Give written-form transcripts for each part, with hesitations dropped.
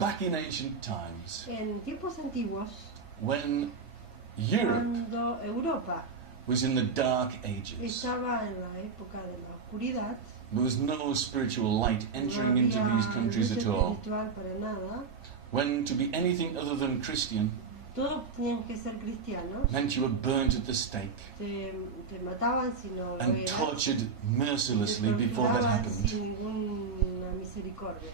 back in ancient times, En tiempos antiguos, when Europe cuando Europa was in the Dark Ages, estaba en la época de la oscuridad, there was no spiritual light entering no into había these countries luz at all, espiritual para nada, when to be anything other than Christian todos tenían que ser cristianos, meant you were burnt at the stake te mataban si no lo and eras, tortured mercilessly te before that torturaban happened. sin ninguna misericordia.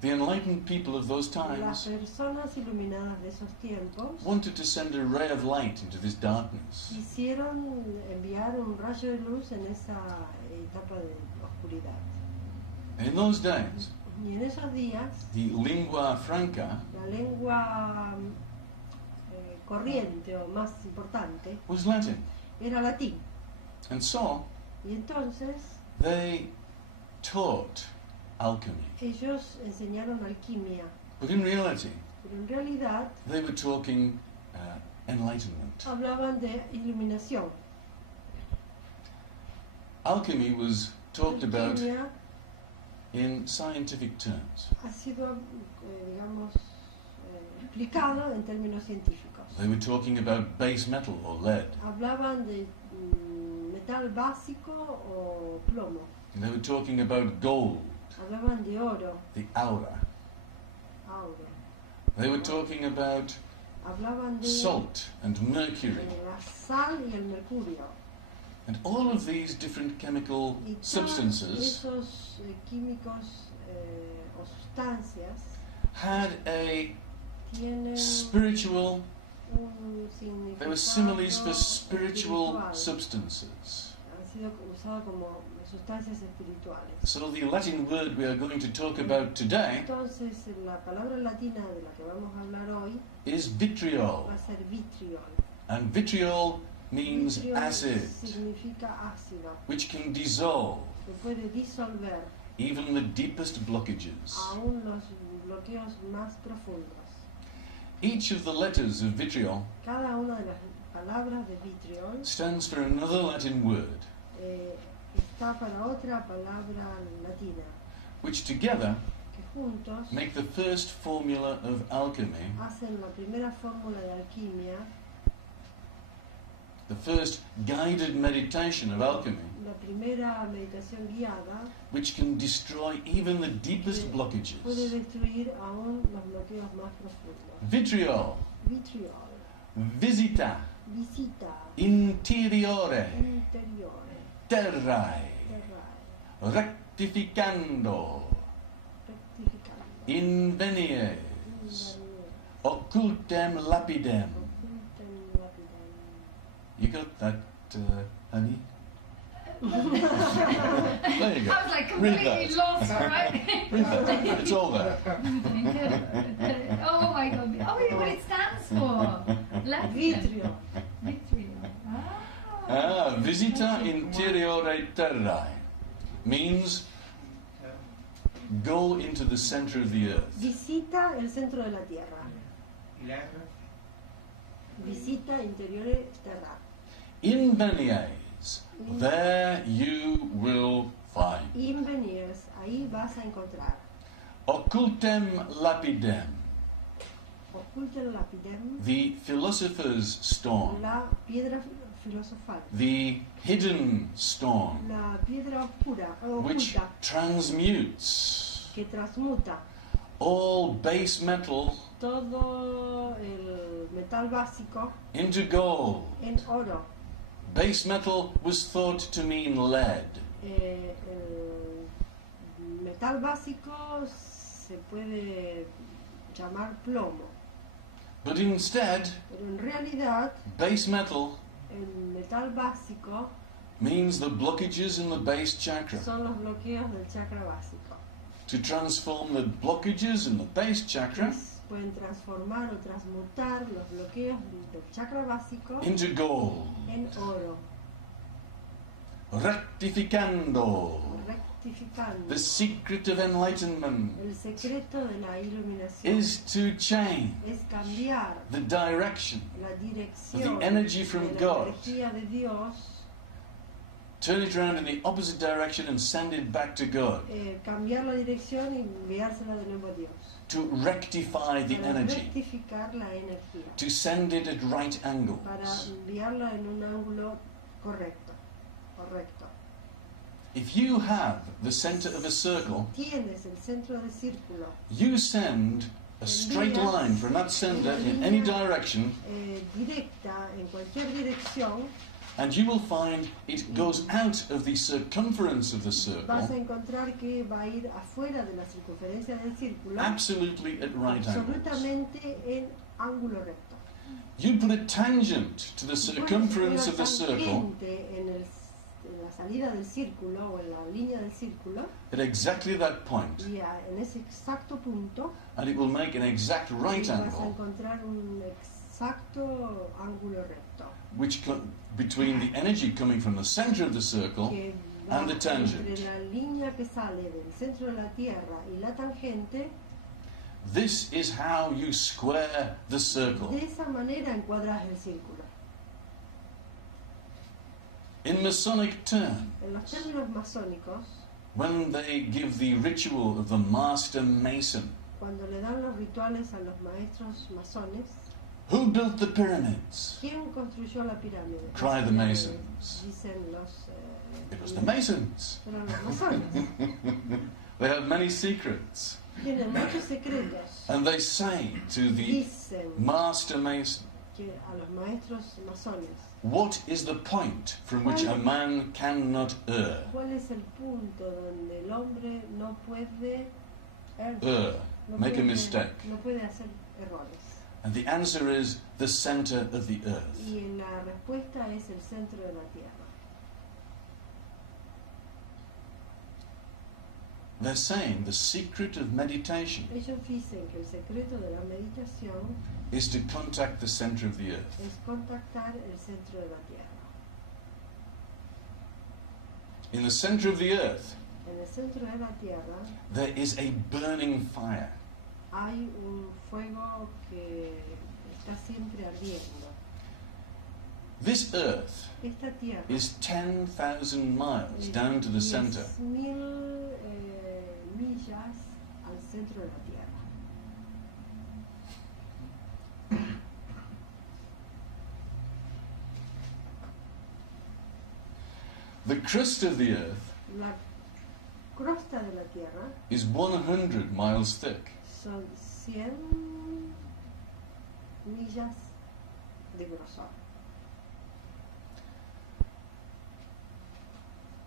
The enlightened people of those Las times personas iluminadas de esos tiempos wanted to send a ray of light into this darkness. quisieron enviar un rayo de luz en esa etapa de oscuridad. In those days, Y en esos días, the lingua franca la lengua corriente o más importante was Latin. era latín. And so, Y entonces they taught alchemy. ellos enseñaron alquimia, But in reality, pero en realidad they were talking enlightenment. hablaban de iluminación. Alchemy was talked about Alquimia in scientific terms. ha sido, digamos, explicado en términos científicos. They were talking about base metal or lead. Hablaban de metal básico o plomo. They were talking about gold, Hablaban de oro, the aura. auro. They were talking about Hablaban de salt and mercury. la sal y el mercurio. And all of these different chemical Y todos substances esos químicos o sustancias had a tienen spiritual, un significado they were similes for spiritual espiritual. substances. Han sido usadas como sustancias espirituales. So the Latin word we are going to talk about today Entonces, la palabra latina de la que vamos a hablar hoy is vitriol. va a ser vitriol. And vitriol means Vitriol acid, significa ácido, which can dissolve que puede disolver even the deepest blockages. aún los bloqueos más profundos. Each of the letters of vitriol Cada una de las palabras de vitriol stands for another Latin word, está para otra palabra latina, which together que juntos make the first formula of alchemy, hacen la primera fórmula de alquimia, the first guided meditation of alchemy, la primera meditación guiada, which can destroy even the deepest que puede blockages. destruir aún los bloqueos más profundos. Vitriol, Vitriol, Visita, Visita, Interiore, Interiore, Terrae, Terrae, Rectificando, Rectificando, Invenies, Invenies, Occultem, Lapidem. Occultem, Lapidem. You got that, honey? There you go. I was like Read completely that. lost, right? Read that. It's all there. Oh my god. Oh, yeah, what it stands for. Vitriol. Vitriol. Ah. Visita Interiore Terrae means go into the center of the earth. Visita el centro de la tierra. Visita Interiore Terra. Invenies, there you will find. Invenies, ahí vas a encontrar. Occultem Lapidem, Occultem Lapidem, the philosopher's stone, la piedra filosofal, the hidden stone, la piedra oscura, which oculta, transmutes que transmuta all base metal todo el metal básico into gold. en oro. Base metal was thought to mean lead. El metal básico se puede llamar plomo, But instead, pero en realidad base metal el metal básico means the blockages in the base chakra. son los bloqueos del chakra básico. To transform the blockages in the base chakra Pueden transformar o transmutar los bloqueos del chakra básico into gold. en oro, Rectificando, rectificando. the secret of enlightenment El secreto de la iluminación is to change es cambiar the direction la of dirección the energy from de la God energía de Dios turn it around in the opposite direction and send it back to God. Cambiar la dirección y enviársela de nuevo a Dios. To rectify the Para energy. rectificar la energía. To send it at right Para angles. enviarla en un ángulo correcto. If you have the center of a circle, Tienes el centro del círculo you send a straight line from that center in any direction, directa en cualquier dirección, and you will find it goes out of the circumference of the vas a circle encontrar que va a ir afuera de la circunferencia del círculo, absolutely at right angles. absolutamente en ángulo recto. You put a tangent to the circumference of the circle En la salida del círculo o en la línea del círculo, at exactly that point, y en ese exacto punto and it will make an exact right vas a angle encontrar un exacto ángulo recto between the energy coming from the center of the circle que va and the tangent. entre la línea que sale del centro de la Tierra y la tangente. This is how you square the circle. De esa manera encuadras el círculo. In Masonic terms, En los términos masónicos, when they give the ritual of the master mason, cuando le dan los rituales a los maestros masones, who built the pyramids? ¿quién construyó la pirámide? Cry the masons. Dicen los... It was the masons. Fueron los masones. They have many secrets. Tienen muchos secretos. And they say to the Dicen master mason, que a los maestros masones, what is the point from which a man cannot err? ¿cuál es el punto donde el hombre no puede Err, no make a puede- mistake. no puede hacer errores? And the answer is the center of the earth. Y la respuesta es el centro de la Tierra. They're saying the secret of meditation Ellos dicen que el secreto de la meditación is to contact the center of the earth. es contactar el centro de la Tierra. In the center of the earth, En el centro de la Tierra there is a burning fire. hay un fuego que está siempre ardiendo. This earth Esta Tierra is 10,000 miles down to the center. 10.000 millas al centro de la Tierra. The crust of the earth La crosta de la Tierra is 100 miles thick. son 100 millas de grosor.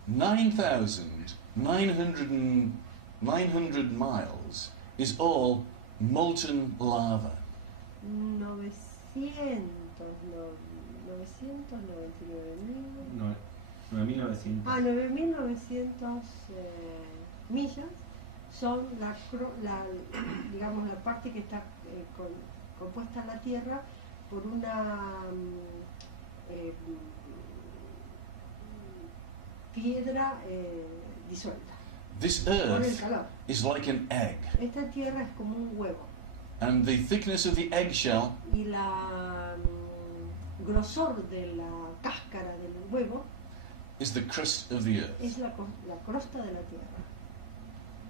900 miles is all molten lava. 999.000 No, 9.900. 9.900 millas son digamos, la parte que está compuesta en la Tierra por una piedra disuelta This por el earth calor. is like an egg, Esta Tierra es como un huevo and the thickness of the eggshell y la grosor de la cáscara del huevo is the crust of the earth. es la crosta de la Tierra.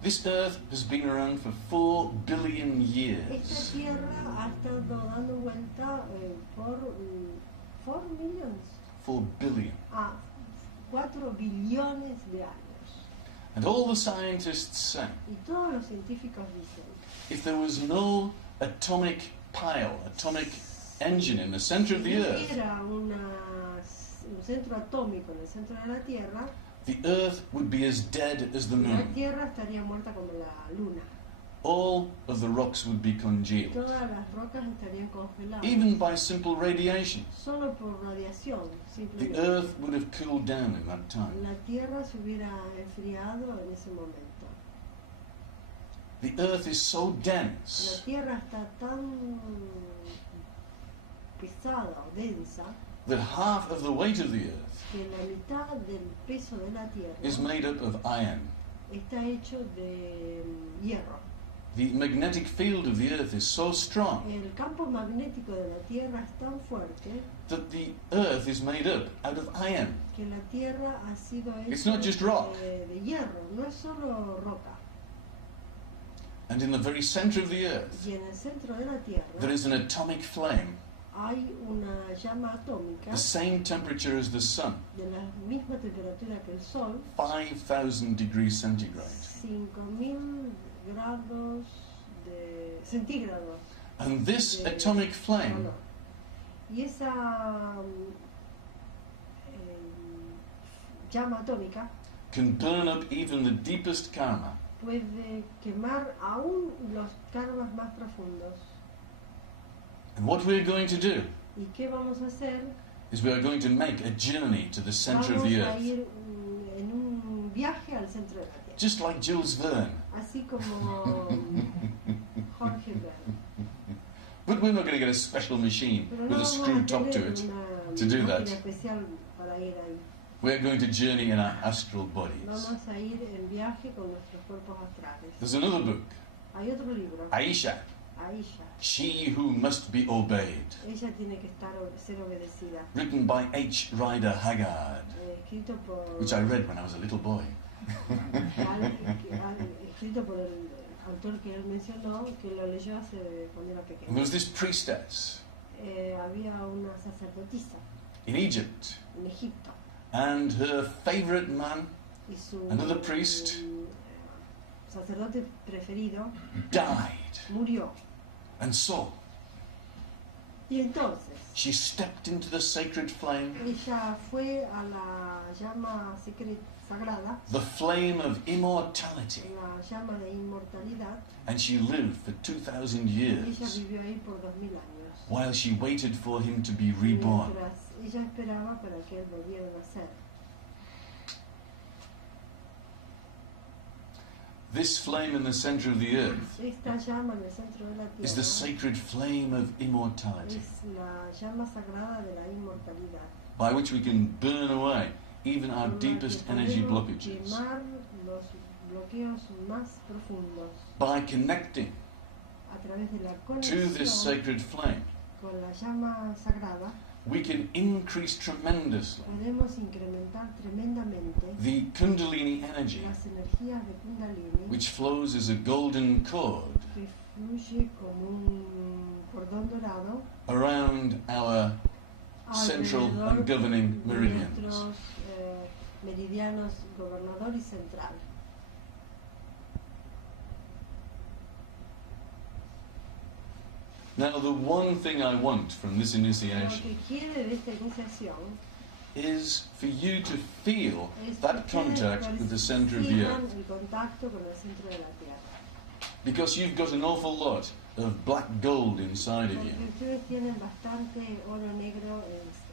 This earth has been around for 4 billion Esta years. Tierra ha estado dando vuelta por 4 millones 4 billion. a 4 billones de años. And all the scientists say, Y todos los científicos dicen, if there was no atomic pile, atomic engine in the center of the si earth, hubiera un centro atómico en el centro de la Tierra, the earth would be as dead as the la moon. Tierra estaría muerta como la luna. All of the rocks would be congealed, Todas las rocas estarían congeladas. even by simple radiation. Solo por radiación, The simplemente. earth would have cooled down in that time. La Tierra se hubiera enfriado en ese momento. The earth is so La dense Tierra está tan pesada o densa that half of the weight of the earth que la mitad del peso de la Tierra is made up of iron. está hecho de hierro. the magnetic field of the Earth is so strong El campo magnético de la Tierra es tan fuerte that the Earth is made up out of iron. que la Tierra ha sido It's hecha not just rock. de hierro, no es solo roca. And in the very center of the Earth, Y en el centro de la Tierra there is an atomic flame, hay una llama atómica the same temperature as the sun, de la misma temperatura que el Sol, 5,000 degrees centigrade. 5.000 grados de centígrados. And this de atomic flame calor. Y esa llama atómica can burn up even the deepest karma. puede quemar aún los karmas más profundos. And what we're going to do ¿Y qué vamos a hacer? is we are going to make a journey to the center of Vamos the a Earth. ir en un viaje al centro de la Tierra. Just like Jules Verne. Así como Jorge Verne. But we're not going to get a special machine Pero with no a vamos screw a top to tener it. una to do that. máquina especial para ir ahí. We're going to journey in our astral bodies. Vamos a ir en viaje con nuestros cuerpos astrales. There's another book, Hay otro libro, Aisha, Aisha. She Who Must Be Obeyed, Ella tiene que ser obedecida. written by H. Rider Haggard, Escrito por which I read when I was a little boy. escrito por el autor que él mencionó, que lo leyó hace cuando era And there pequeño. was this priestess Había una sacerdotisa in Egypt, en Egipto and her favorite man y su Another priest sacerdote preferido died. murió. And so Y entonces she stepped into the sacred flame, ella fue a la llama sagrada, the flame of immortality, la llama de inmortalidad, and she lived for 2,000 y ella years vivió ahí por 2000 años. while she waited for him to be reborn. Mientras ella esperaba para que él volviera a nacer. This flame in the center of the earth Esta llama en el centro de la is the tierra sacred flame of immortality, es la llama sagrada de la inmortalidad, by which we can burn away even our con la deepest que energy podemos blockages quemar los bloqueos más profundos by connecting a través de la to this conexión sacred flame. con la llama sagrada. We can increase tremendously Podemos incrementar tremendamente the Kundalini energy, las energías de Kundalini, which flows as a golden cord que fluye como un cordón dorado around our central alrededor and governing de meridians. nuestros meridianos gobernador y central. Now, the one thing I want from this Lo initiation que quiere de esta iniciación is for you to feel es that que ustedes contact with the center of the perciban earth. el contacto con el centro de la Tierra. Because you've got an awful lot of black gold inside of Porque you. ustedes tienen bastante oro negro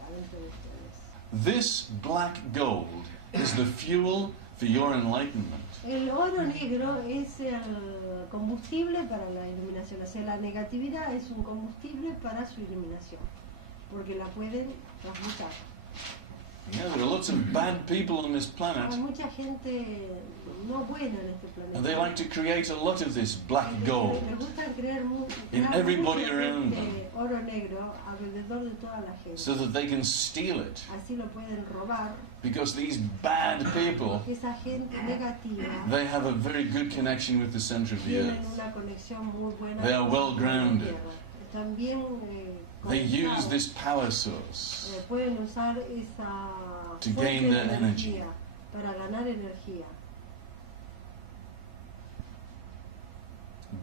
adentro de ustedes. This black gold is the fuel for your enlightenment. El oro negro es el combustible para la iluminación, o sea, la negatividad es un combustible para su iluminación, porque la pueden transmutar. Yeah, there are lots of bad people on this Hay planet, mucha gente no buena en este planeta. and they like to create a lot of this black Les gold gusta crear in everybody mucho around este oro negro alrededor de toda la gente. so that they can steal it. Así lo pueden robar, Because these bad people, porque esa gente negativa they have a very good connection with the center of the tienen earth. una conexión muy buena They are well con la grounded. tierra. Están bien They use conectados. this power source Pueden usar esa to fuente gain de their energy. energía para ganar energía.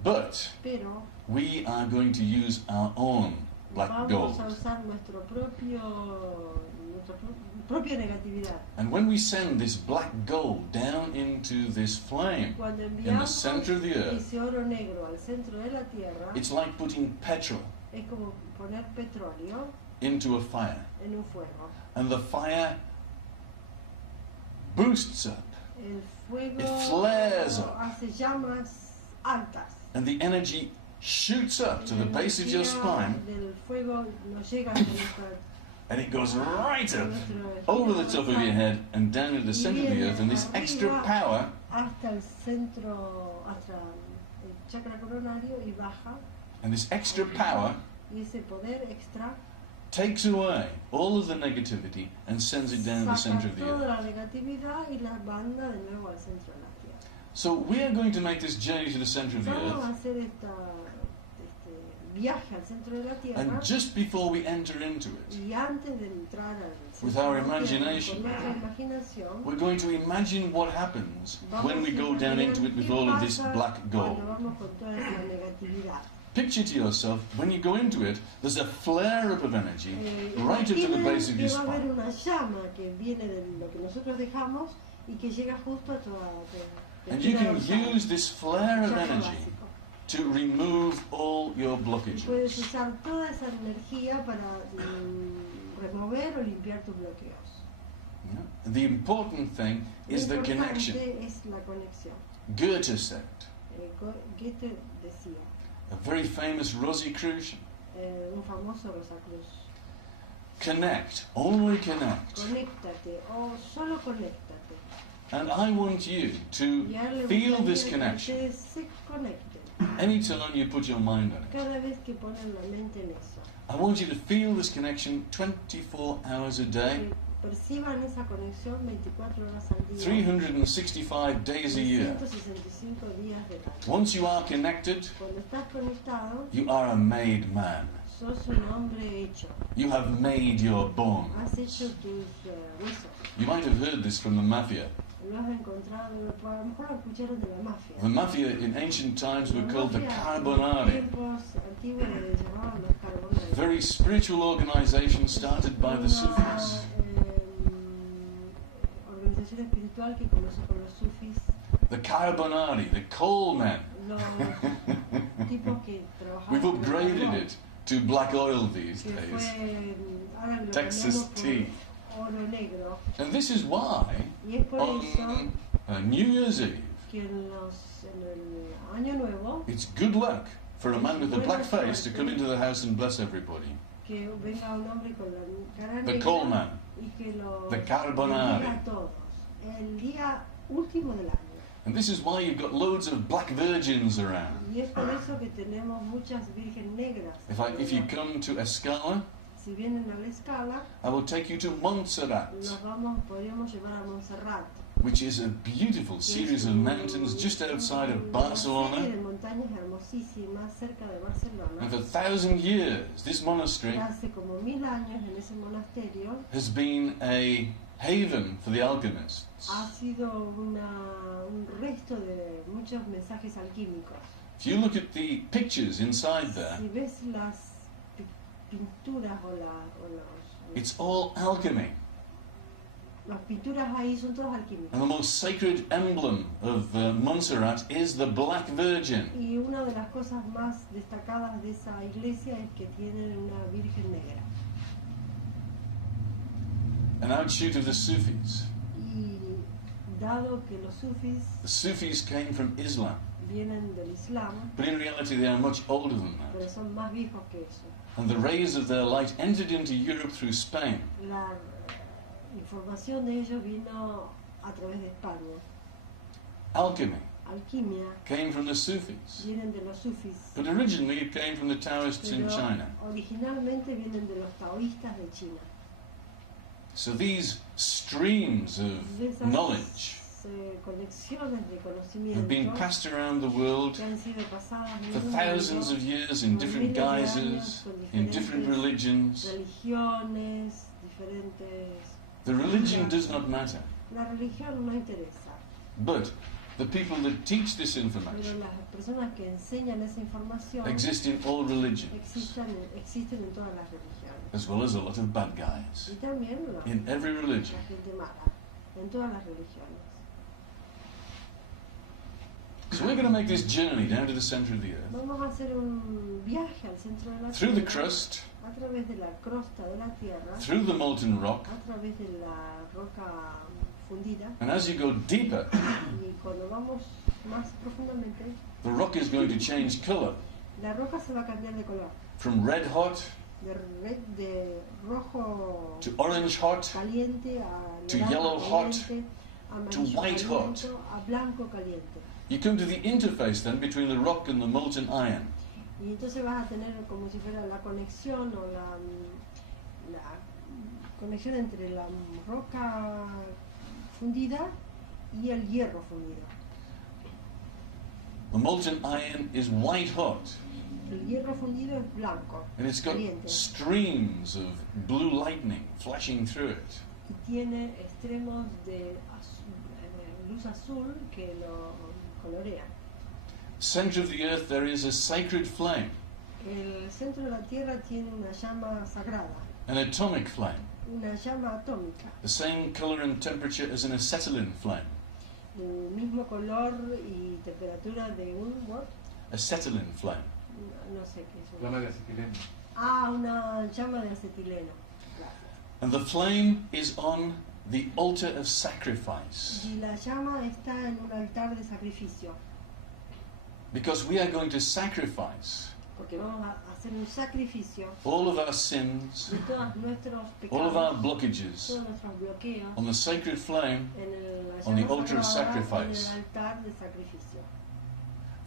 But Pero we are going to use our own black vamos a gold. usar nuestra propia negatividad. And when we send this black gold down into this flame Cuando in the enviamos center of the earth, ese oro negro al centro de la tierra, it's like putting petrol es como poner petróleo into a fire. en un fuego. And the fire boosts up, El fuego It flares up. hace llamas altas. and the energy shoots up to the La base of your energía spine, del fuego nos llega hasta nuestra and it goes right up over the top of your head and down to the center of the earth. And this extra power hasta el centro, hasta el chakra coronario y baja. And this extra power Y ese poder extra takes away all of the negativity and sends it down the center of the toda earth. la negatividad y la manda de nuevo al centro de la Tierra. So we are going to make this journey to the center of the Vamos a earth, hacer este viaje al centro de la Tierra. and just before we enter into it, Y antes de entrar al centro with our de la Tierra, imagination, con nuestra imaginación, we're going to imagine what happens when we go down into it with all of this black gold. cuando vamos con toda esa negatividad. Picture to yourself, when you go into it, there's a flare-up of energy right up to the Imaginen base of que your va a haber spine. una llama que viene de lo que nosotros dejamos y que llega justo a toda la And you can la llama. use this flare of Chakra energy básico. to remove all your Y puedes blockages. usar toda esa energía para remover o limpiar tus bloqueos. Yeah. The important thing is Lo the connection. importante es la conexión. Goethe said, Goethe decía, a very famous Rosicrucian, un famoso Rosacruz, connect, only connect. conéctate o solo conéctate. And I want you to Y a él le feel gustaría this que connection ustedes se conecten anytime you put your mind on it. cada vez que ponen la mente en eso. I want you to feel this connection 24 hours a day, Que perciban esa conexión 24 horas al día, 365 days a year. 365 días del año. Once you are connected, Cuando estás conectado, you are a made man. sos un hombre hecho. You have made your bones. Has hecho tus huesos. You might have heard this from the mafia. Lo has encontrado, a lo mejor lo escucharon de la mafia. The mafia in ancient times were La called the mafia en Carbonari. tiempos antiguos le llamaban los carbonari. Very spiritual organization started by the Sufis. Organización espiritual que comenzó con los sufis, The Carbonari, the coal men. los tipos que trabajaban We've con el upgraded carbón, it to black oil these que days. fue, ahora lo Texas cambiamos por tea. oro negro. And this is why Y es por eso on New Year's Eve, que en el año nuevo, it's good luck for a man with a black face to come into the house and bless everybody. que venga un hombre con la cara The negra coal man. y que lo The Carbonari. bendiga a todos. El día último del año. And this is why you've got loads of black virgins around. Y es por eso que tenemos muchas virgen negras. If you come to Escala, Si vienen a la escala, I will take you to Montserrat, podríamos llevar a Montserrat. which is a beautiful series of mountains just outside of Una serie Barcelona. de montañas hermosísimas cerca de Barcelona. And for 1,000 years, this monastery Hace como 1000 años en ese monasterio has been a haven for the alchemists. ha sido un resto de muchos mensajes alquímicos. If you look at the pictures inside there, Si ves las pinturas o los it's all alchemy. las pinturas ahí son todos alquímicos. And the most sacred emblem of Montserrat is the Black Virgin. Y una de las cosas más destacadas de esa iglesia es que tienen una virgen negra. An outshoot of the Sufis. Y dado que los sufis The Sufis came from Islam, vienen del Islam, but in reality they are much older than pero that. son más viejos que eso. And the rays of their light entered into Europe through Spain. La información de ellos vino a través de España. Alchemy Alquimia came from the Sufis, vienen de los sufis, but originally it came from the Taoists in pero China. originalmente vienen de los taoístas de China. So these streams of De esas knowledge conexiones de have been conocimiento passed around the world que han sido pasadas en for el thousands mundo, of years in different guises, in different religions. religiones, diferentes. The religion does not matter, La religión no interesa, but the people that teach this pero information las personas que enseñan esa información exist in all religions, existen en todas las religiones. as well as a lot of bad guys. Y también In every religion. la gente mala, en todas las religiones. So we're going to make this journey down to the center of the earth, Vamos a hacer un viaje al centro de la through the Tierra, crust, a través de la crosta de la Tierra, through the molten rock, a través de la roca fundida, and as you go deeper, y cuando vamos más profundamente, the rock is going to change color la roca se va a cambiar de color, from red hot de rojo to orange hot caliente a to naranja yellow hot caliente, a to amarillo white hot. caliente, a blanco caliente. You come to the interface then between the rock and the molten iron. Y entonces vas a tener como si fuera la conexión o la conexión entre la roca fundida y el hierro fundido. The molten iron is white hot, El hierro fundido es blanco, and it's got caliente, streams of blue lightning flashing through it. y tiene extremos de luz azul que lo colorea. Center of the earth there is a sacred flame, El centro de la Tierra tiene una llama sagrada, an atomic flame, una llama atómica, the same color and temperature as an acetylene flame. el mismo color y temperatura de un what? Acetylene flame. No sé qué es. Llama de acetileno. Una llama de acetileno. Gracias. And the flame is on the altar of sacrifice, Y la llama está en un altar de sacrificio, because we are going to sacrifice porque vamos a hacer un sacrificio all of our sins, de todos nuestros all of our pecados, blockages todos nuestros bloqueos on the sacred flame, la on the llama altar of sagrada, sacrifice. en el altar de sacrificio.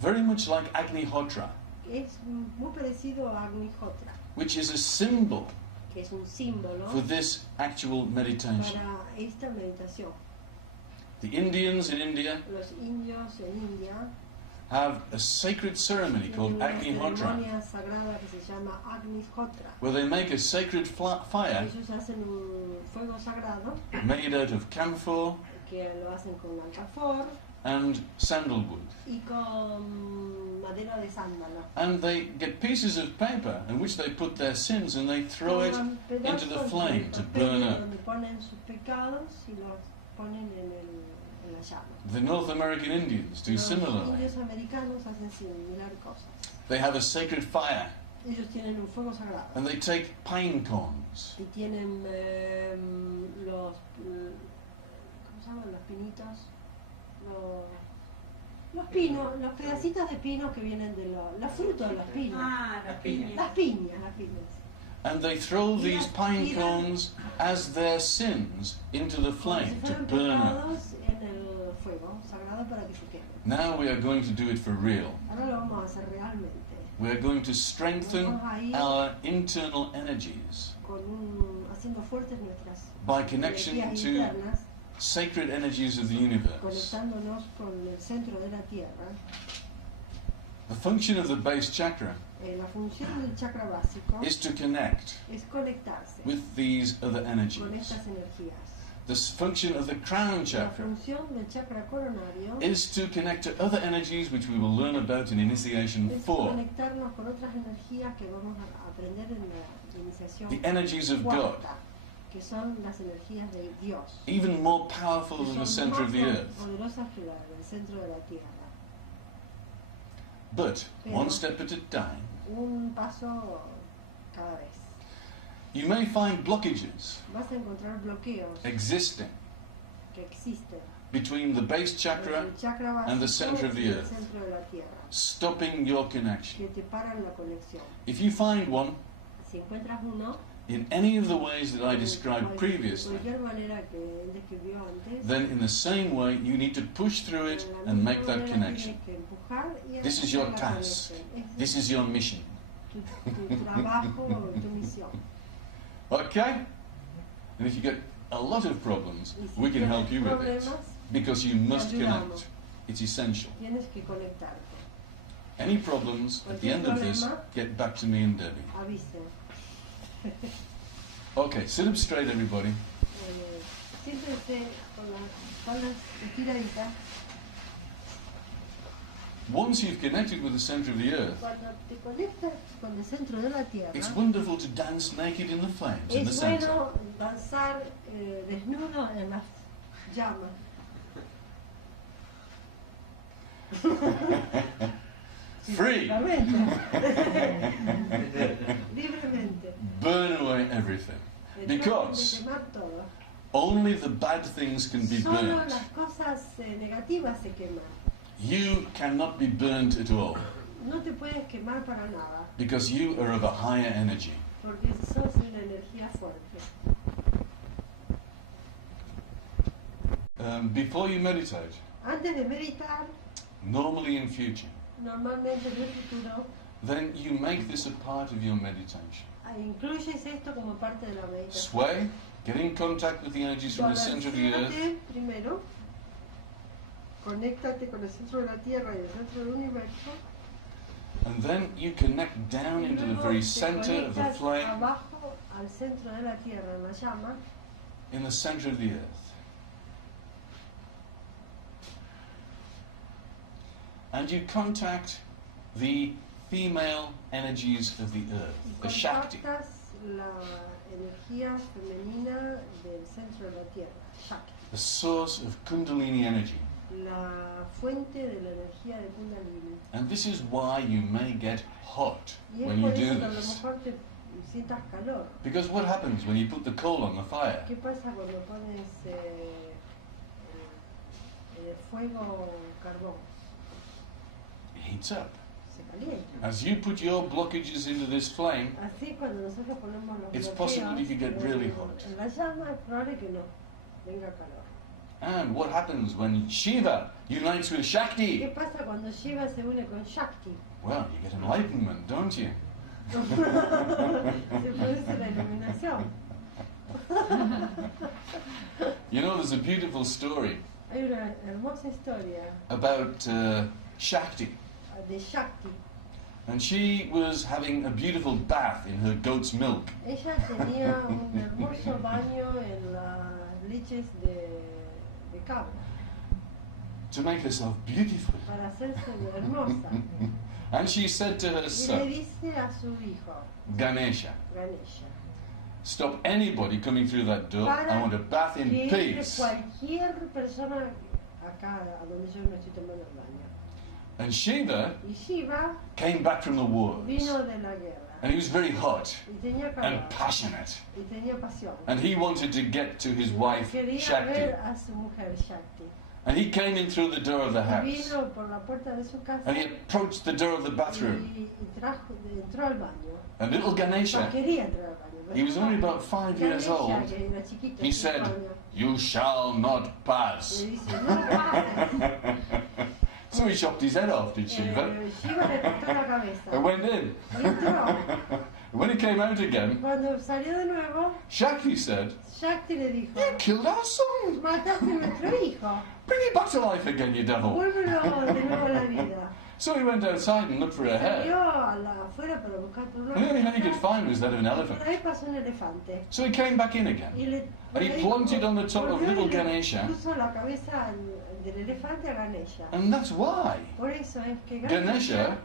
very much like Agnihotra, Es muy parecido a Agnihotra, which is a symbol que es un símbolo for this actual meditation. para esta meditación. The Indians in India Los indios en India have a sacred ceremony tienen called una Agnihotra, ceremonia sagrada que se llama Agnihotra. where they make a sacred fire Ellos hacen un fuego sagrado made out of camphor que lo hacen con alcanfor and sandalwood. y con madera de sándalo. And they get pieces of paper in which they put their sins and they throw it Toman into the pedazos flame de to papel burn up. donde ponen sus pecados y los ponen en la llama. The North American Indians do Los similarly. indios americanos hacen similar cosas. They have a sacred fire Ellos tienen un fuego sagrado and they take pine cones y tienen ¿cómo se llaman? Los pinitos, los pinos, los pedacitos de pinos que vienen de los frutos de los pinos. Las piñas. Las piñas. and they throw these pine cones as their sins into the Como si flame to fueran burn up. pecados en el fuego sagrado para que se quemen. Now we are going to do it for real. Ahora lo vamos a hacer realmente, We are going to strengthen our internal energies haciendo fuertes nuestras by connection energías to internas, sacred energies of the universe. conectándonos con el centro de la Tierra. The function of the base chakra La función del chakra básico is to connect es conectarse with these other con energies. estas energías. The function of the crown La chakra función del chakra coronario is to connect to other energies which we will learn about in Initiation es 4. conectarnos con otras energías que vamos a aprender en la iniciación The energies of God, cuarta, que son las energías de Dios, even more powerful que than the son center más of the earth. poderosas que la del centro de la Tierra. But one step at a time. Un paso cada vez. You may find blockages Vas a encontrar bloqueos existing que existen between the base entre chakra el chakra básico and the center of the y el earth, centro de la Tierra, stopping your connection. que te paran la conexión. If you find one Si encuentras uno, in any of the ways that I described de previously, cualquier manera que él describió antes, then in the same way you need to push through it de la and misma make that manera connection. tienes que empujar y This is hacer your la task. conexión. This is your mission. Tu trabajo, tu misión. Okay? And if you get a lot of problems, Y si we can tienes help you with it. problemas, Because you must te ayudamos. connect. It's essential. Tienes que conectarte. Any problems at the end of this, get back to me and Debbie. Avisen. Okay, sit up straight, everybody. Siéntese con las espaldas estiraditas. Once you've connected with the center of the earth, Cuando te conectas con el centro de la Tierra, it's wonderful to dance naked in the flames in the es center. bueno danzar desnudo en las llamas. Free! Libremente. Burn away everything. Because De quemar todo. only the bad things can be Solo burnt. las cosas negativas se queman. You cannot be burnt at all. No te puedes quemar para nada, Because you are of a higher energy. porque sos una energía fuerte. Before you meditate, Antes de meditar, normally in future, Normalmente en el futuro then you make this a part of your meditation. incluyes esto como parte de la meditación. Sway, get in contact with the energies from the center of the earth, Balancéate primero, conéctate con el centro de la Tierra y el centro del universo. and then you connect down Y into the luego very te center of the conectas flame, abajo al centro de la Tierra, en la llama, in the center of the earth. And you contact the female energies of the earth, y the Shakti, contactas la energía femenina del centro de la Tierra, Shakti, the source of Kundalini energy. la fuente de la energía de Kundalini. And this is why you may get hot Y es when you por eso do que a lo this. mejor te sientas calor. Because what happens when you put the coal on the fire? ¿Qué pasa cuando pones el fuego carbón? It heats up. Se calienta. As you put your blockages into this flame, Así cuando nosotros ponemos los it's bloqueos possible you could get really hot. en la llama, es probable que no venga calor. And what happens when Shiva unites with ¿Qué Shakti? pasa cuando Shiva se une con Shakti? Well, you get enlightenment, don't you? Se produce la iluminación. You know, there's a beautiful story Hay una hermosa historia about Shakti. de Shakti. And she was having a beautiful bath in her goat's milk. Ella tenía un hermoso baño en las leches de cabra To make herself beautiful. para hacerse hermosa. And she said to her Y le son, dice a su hijo, Ganesha, Ganesha, stop anybody coming through that door. I want a bath in que entre peace. cualquier persona acá a donde yo me estoy tomando el baño. And Shiva Y Shiva came back from the wars. vino de la guerra And he was very hot y tenía and calor passionate. y tenía pasión. And he wanted to get to his wife, Quería Shakti. ver a su mujer Shakti. And he came in through the door of the Y house. vino por la puerta de su casa And he approached the door of the bathroom. y entró al baño. And little No Ganesha, quería entrar al baño. he was only about 5 years Ganesha, old, que era chiquito, he 5 said, años, "You shall not pass." le dice, no pases. So he chopped his head off, did Shiva, Shiva le cortó la cabeza. and went in. Y entró. And when he came out again, Cuando salió de nuevo, Shakti said, Shakti le dijo, "You killed our son. mataste a nuestro hijo. Bring him back to life again, you devil." Vuélvelo de nuevo a la vida. So he went outside and looked for a Salió head. afuera para buscar por una And the only head he could cabeza. find was that of an elephant. Por ahí pasó un elefante. So he came back in again. Y le, And he planted on the top of volvió y little le Ganesha. puso la cabeza del elefante a Ganesha. And that's why Por eso es que Ganesha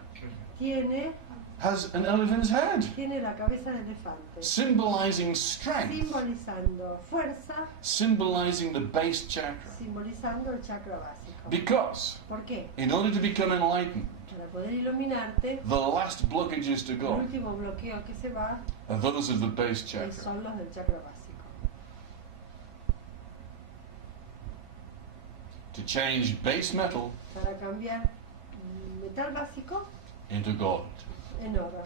tiene has an elephant's head, la cabeza de elefante, symbolizing strength, simbolizando fuerza, symbolizing the base chakra. simbolizando el chakra básico. Because ¿Por qué? in order to become enlightened, Para poder iluminarte, the last blockages to el go último bloqueo que se va are those of the base chakra. son los del chakra básico. To change base metal Para cambiar metal básico into gold. en oro.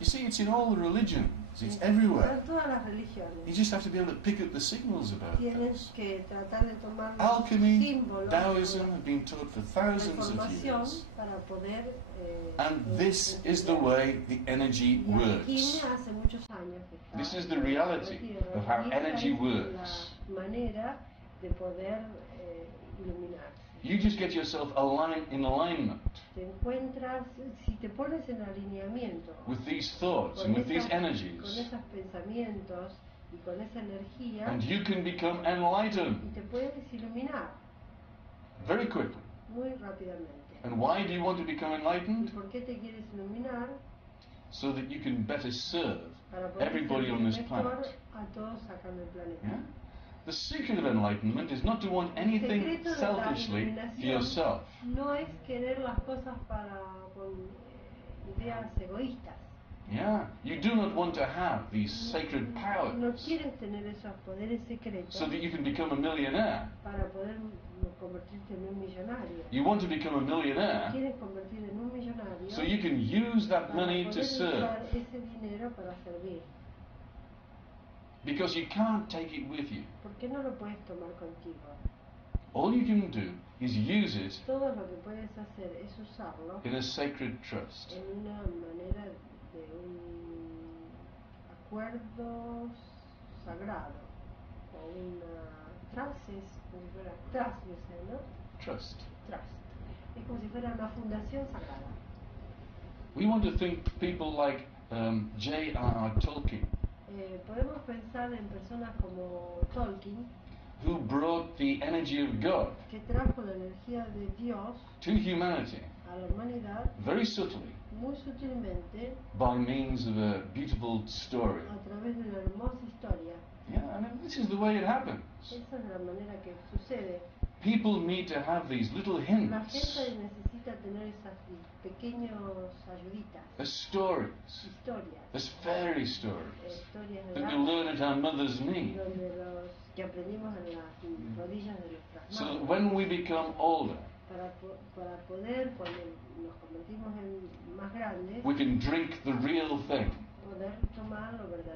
You see, it's in all the religions. It's Está everywhere. en todas las religiones. You just have to be able to pick up the signals about Tienes this. que tratar de tomar los Alchemy, símbolos, Taoism have been taught for la thousands of información years. para poder And this is the way the energy y works. alquimia hace muchos años que está This is the reality en la tierra. of how Y esta energy es works. la manera de poder iluminarse. You just get yourself in alignment Te encuentras, si te pones en alineamiento with these thoughts con, and with these con energies, esos pensamientos y con esa energía, and you can become y enlightened te puedes iluminar very quickly. muy rápidamente. And why do you want to become ¿Y enlightened? por qué te quieres iluminar? So that you can better serve Para poder everybody on servir this mejor planet. a todos acá en el planeta. Yeah? The secret of enlightenment is not to want El anything secreto de la selfishly for iluminación yourself. no es querer las cosas con ideas egoístas. Yeah? You do not want to have these sacred No powers quieres tener esos poderes secretos so that you can become a millionaire. para poder convertirte en un millonario. You want to become a millionaire Quieres convertirte en un millonario so you can use that para money poder to serve. usar ese dinero para servir. Because you can't take it with you. ¿Por qué no lo puedes tomar contigo? All you can do is use it Todo lo que puedes hacer es usarlo in a sacred trust. en una manera de un acuerdo sagrado o una trust es como si fuera trust, you say, ¿no? Trust. Trust. Es como si fuera una fundación sagrada. We want to think people like J.R.R. Tolkien, Podemos pensar en personas como Tolkien, who brought the energy of God que trajo la energía de Dios to humanity a la humanidad very subtly muy sutilmente by means of a beautiful story. a través de una hermosa historia. Yeah, I mean, this is the way it happens. Esa es la manera que sucede. People need to have these little La hints gente necesita tener esas pequeños ayuditas, as stories, historias, as fairy stories historias de that we hadas, learn at our mother's knee. donde los que aprendimos en las rodillas de nuestras So that madres. when we become older, Para poder, cuando nos convertimos en más grandes, we can drink the real thing. poder tomar lo verdadero.